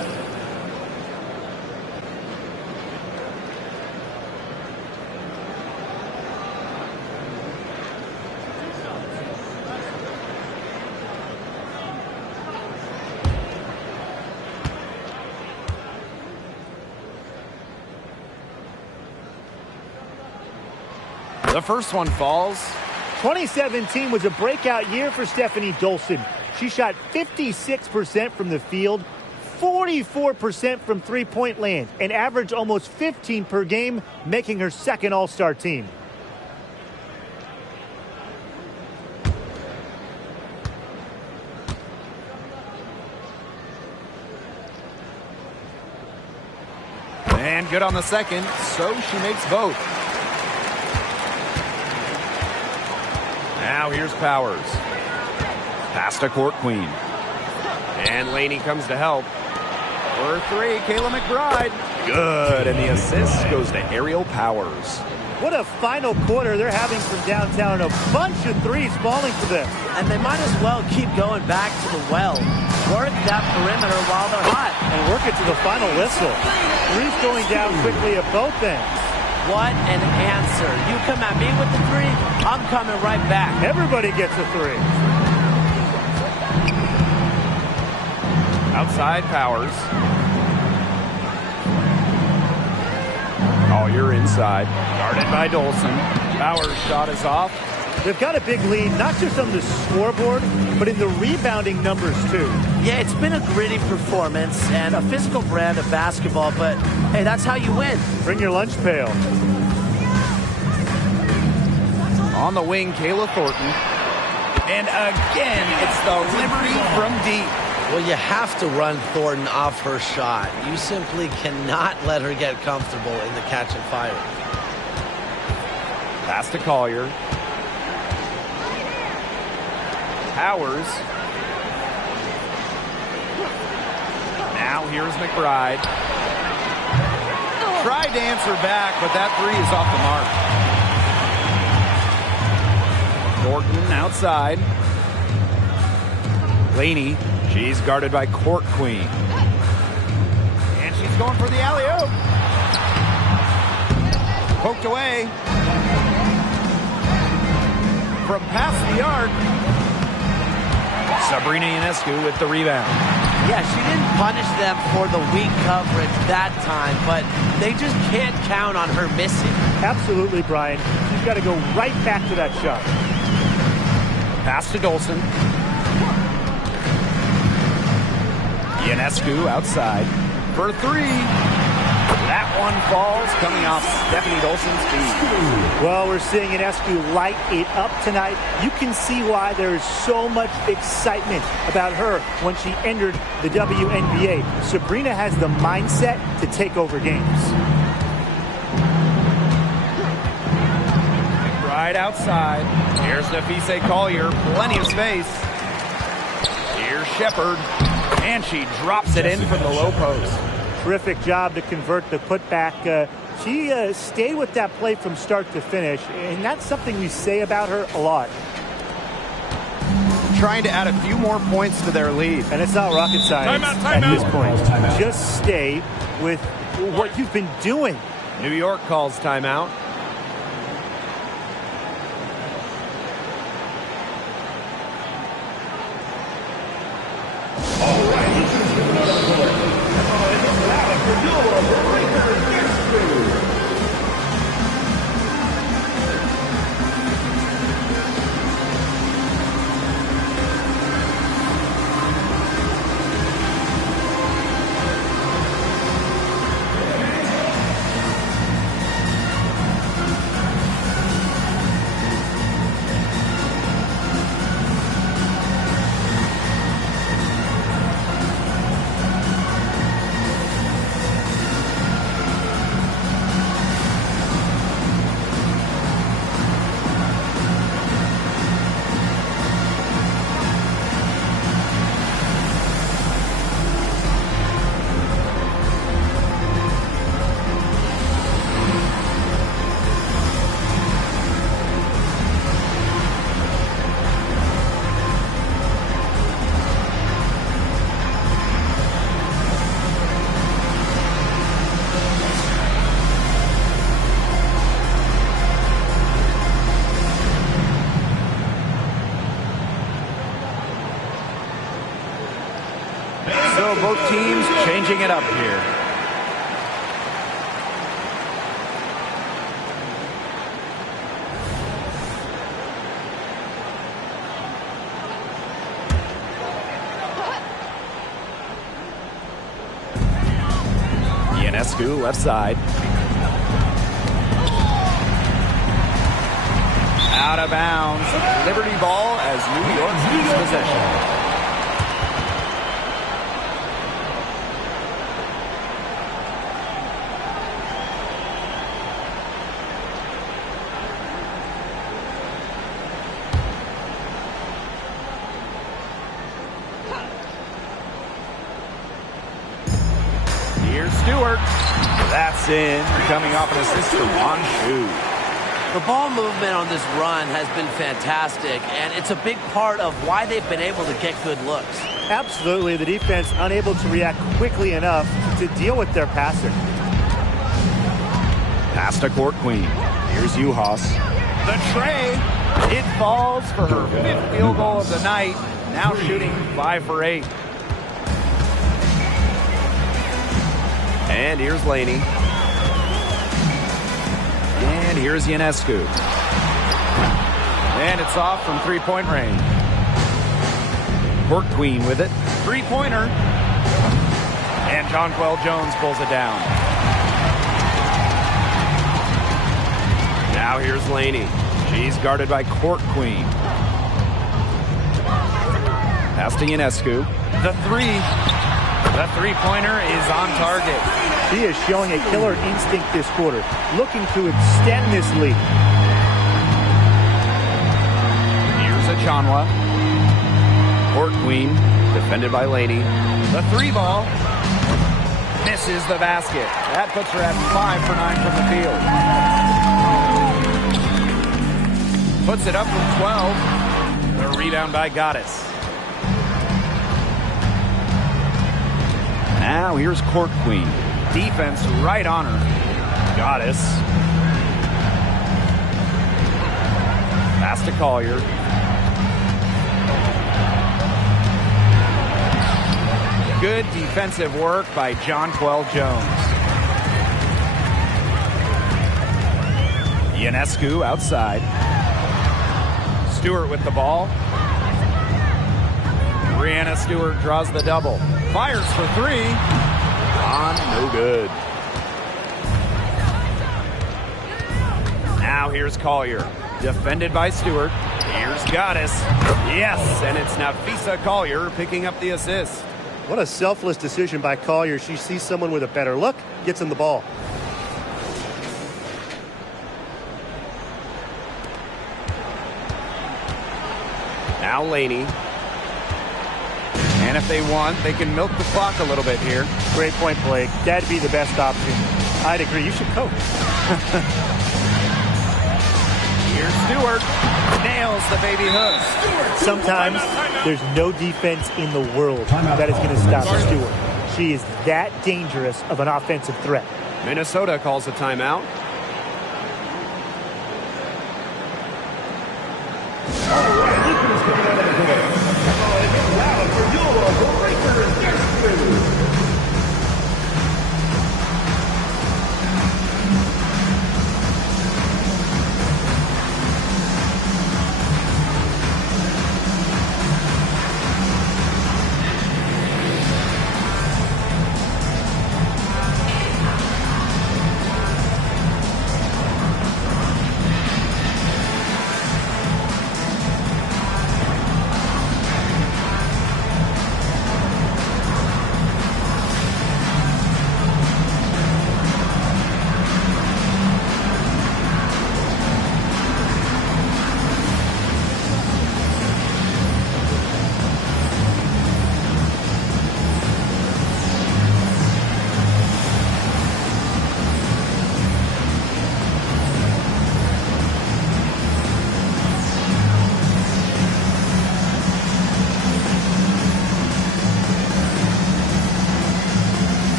The first one falls. 2017 was a breakout year for Stephanie Dolson. She shot 56% from the field, 44% from three-point land, and averaged almost 15 per game, making her second All-Star team. And good on the second, so she makes both. Now here's Powers. Pass to Court Queen. And Laney comes to help. For three, Kayla McBride. Good, and the assist goes to Ariel Powers. What a final quarter they're having from downtown. A bunch of threes falling for them. And they might as well keep going back to the well. Work that perimeter while they're hot. And work it to the final whistle. Threes going down quickly at both ends. What an answer. You come at me with the three, I'm coming right back. Everybody gets a three. Outside Powers. Oh, you're inside. Guarded by Dolson. Powers' shot is off. They've got a big lead, not just on the scoreboard, but in the rebounding numbers, too. Yeah, it's been a gritty performance and a physical brand of basketball, but hey, that's how you win. Bring your lunch pail. On the wing, Kayla Thornton. And again, it's the Liberty from deep. Well, you have to run Thornton off her shot. You simply cannot let her get comfortable in the catch and fire. Pass to Collier. Powers. Now here's McBride. Tried to answer back, but that three is off the mark. Thornton outside. Laney. She's guarded by Court Queen. And she's going for the alley-oop. Poked away. From past the arc. Sabrina Ionescu with the rebound. Yeah, she didn't punish them for the weak coverage that time, but they just can't count on her missing. Absolutely, Brian. She's got to go right back to that shot. Pass to Dolson. Ionescu outside for three. That one falls, coming off Stephanie Dolson's feet. Well, we're seeing Ionescu light it up tonight. You can see why there is so much excitement about her when she entered the WNBA. Sabrina has the mindset to take over games. Right outside. Here's Nafise Collier, plenty of space. Here's Shepard, and she drops it in from the low post. Terrific job to convert the putback. She stayed with that play from start to finish, and that's something we say about her a lot. Trying to add a few more points to their lead. And it's not rocket science at this point. Just stay with what you've been doing. New York calls timeout. So both teams changing it up here. Ionescu, left side. Out of bounds. Liberty ball as New York keeps possession. Here's Stewart. That's in. Coming off an assist from Juan Shu. The ball movement on this run has been fantastic, and it's a big part of why they've been able to get good looks. Absolutely. The defense unable to react quickly enough to deal with their passer. Pass to Court Queen. Here's Uhas. The tray. It falls for her 5th field goal of the night. Now shooting 5 for 8. And here's Laney. And here's Ionescu. And it's off from 3-point range. Court Queen with it. 3-pointer. And Jonquel Jones pulls it down. Now here's Laney. She's guarded by Court Queen. Pass to Ionescu. The 3-pointer is on target. She is showing a killer instinct this quarter, looking to extend this lead. Here's Achanwa. Court Queen, defended by Laney. The 3-ball misses the basket. That puts her at 5 for 9 from the field. Puts it up from 12. The rebound by Goddess. Now here's Court Queen. Defense right on her. Goddess. Pass to Collier. Good defensive work by Jonquel Jones. Ionescu outside. Stewart with the ball. Brianna Stewart draws the double. Fires for 3. No good. Now here's Collier. Defended by Stewart. Here's Goddess. Yes, and it's Nafisa Collier picking up the assist. What a selfless decision by Collier. She sees someone with a better look, gets him the ball. Now Laney. And if they want, they can milk the clock a little bit here. Great point, Blake. That'd be the best option. I'd agree. You should coach. Here's Stewart. Nails the baby hook. Sometimes there's no defense in the world that is going to stop Stewart. She is that dangerous of an offensive threat. Minnesota calls a timeout.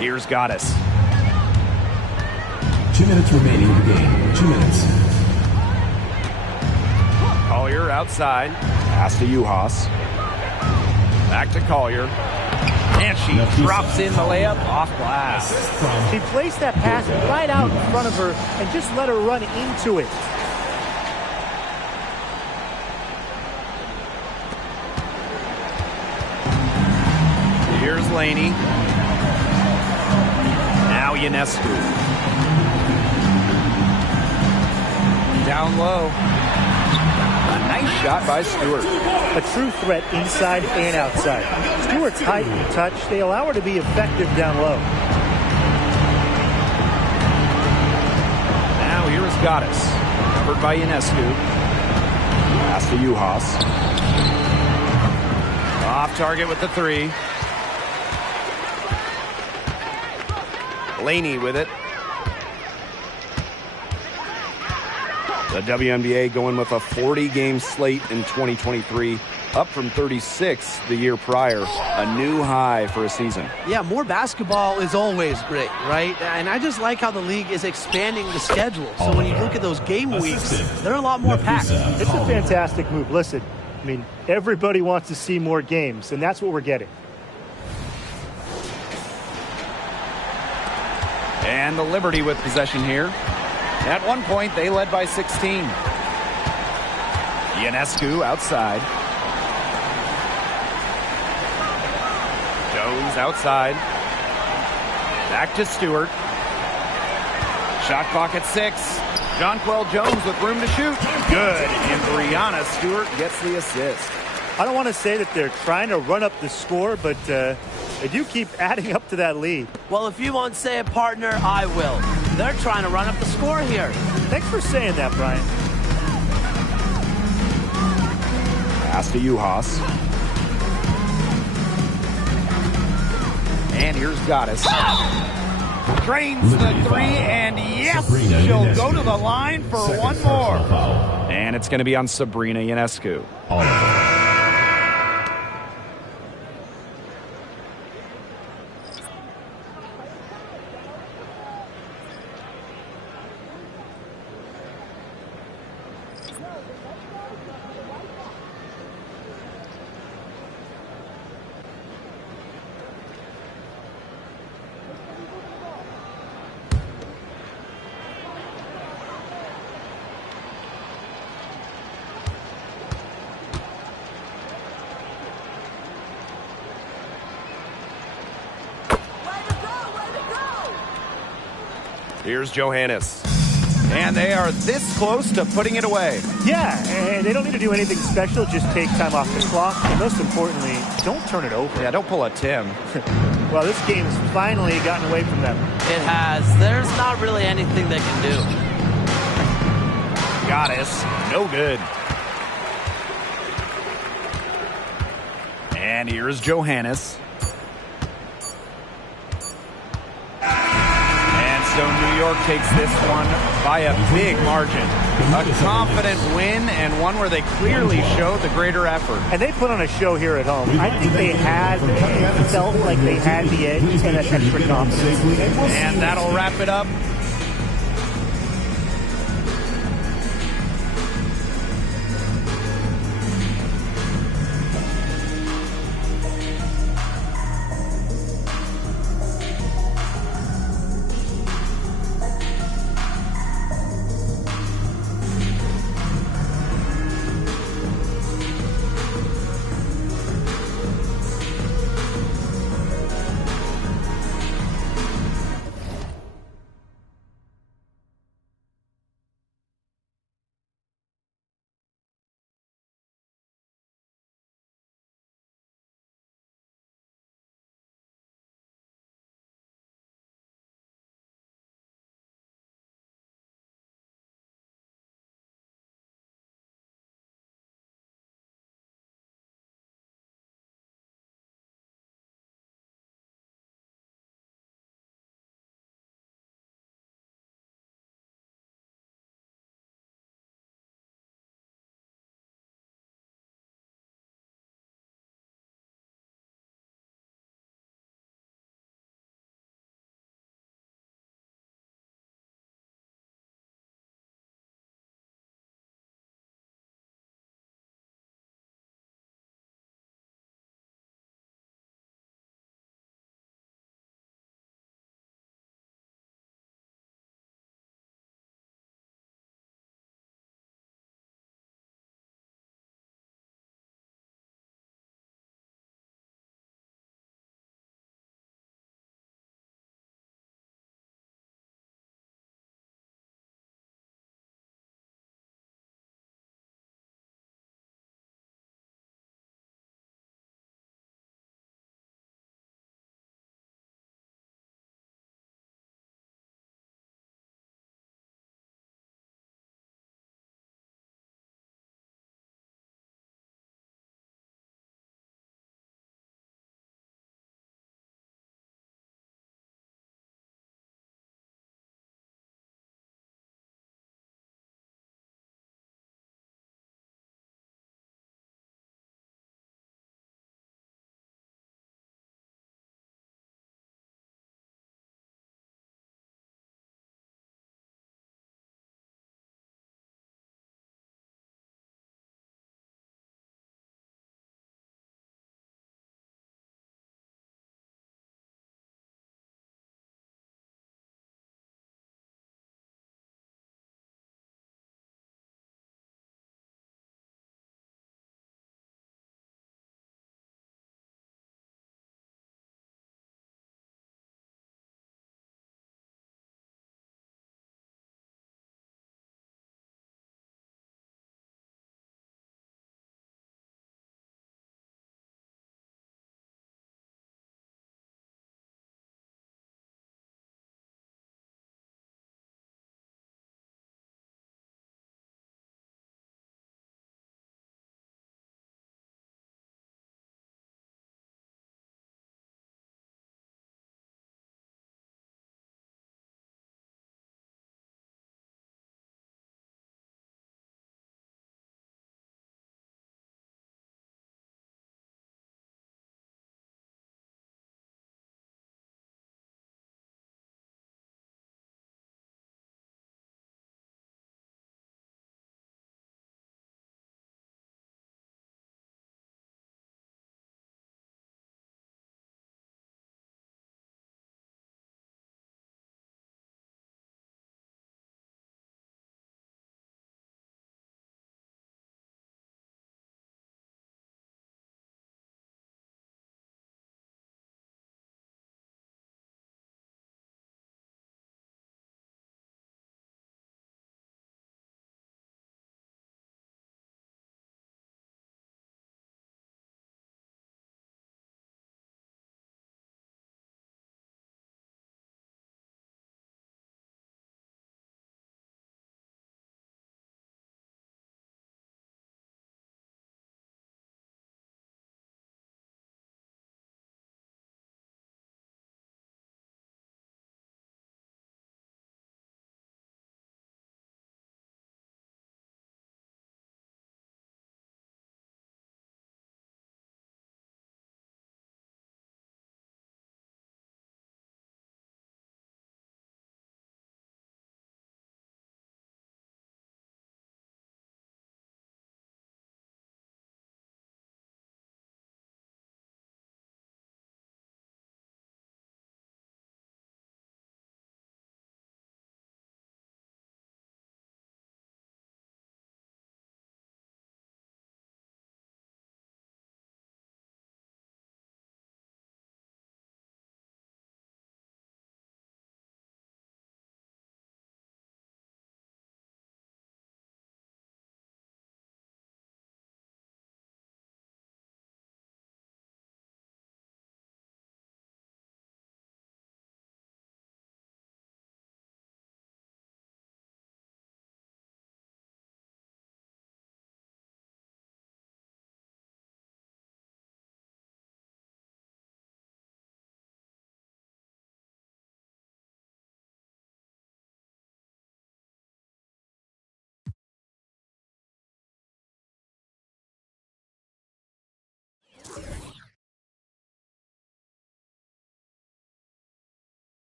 Here's Goddess. 2 minutes remaining in the game. 2 minutes. Collier outside. Pass to Uhas. Back to Collier. And she drops in the layup off glass. She placed that pass right out in front of her and just let her run into it. Here's Laney. Now Ionescu. Down low. A nice shot by Stewart. A true threat inside and outside. Stewart's height and touch, they allow her to be effective down low. Now here is Goddess. Covered by Ionescu. Pass to Uhas. Off target with the three. Laney with it. The WNBA going with a 40-game slate in 2023, up from 36 the year prior. A new high for a season. Yeah, more basketball is always great, right? And I just like how the league is expanding the schedule. So when you look at those game weeks, they're a lot more packed. It's a fantastic move. Listen, I mean, everybody wants to see more games, and that's what we're getting. And the Liberty with possession here. At one point, they led by 16. Ionescu outside. Jones outside. Back to Stewart. Shot clock at 6. Jonquel Jones with room to shoot. Good. And Brianna Stewart gets the assist. I don't want to say that they're trying to run up the score, but they do keep adding up to that lead. Well, if you won't say it, partner, I will. They're trying to run up the score here. Thanks for saying that, Brian. Pass to Uhas. And here's Goddess. Drains the three, and yes, she'll go to the line for one more. And it's going to be on Sabrina Ionescu. Here's Johannes. And they are this close to putting it away. Yeah, and they don't need to do anything special. Just take time off the clock. And most importantly, don't turn it over. Yeah, don't pull a Tim. Well, this game has finally gotten away from them. It has. There's not really anything they can do. Goddess. No good. And here's Johannes. So New York takes this one by a big margin. A confident win and one where they clearly showed the greater effort. And they put on a show here at home. I think they felt like they had the edge and that extra confidence. And that'll wrap it up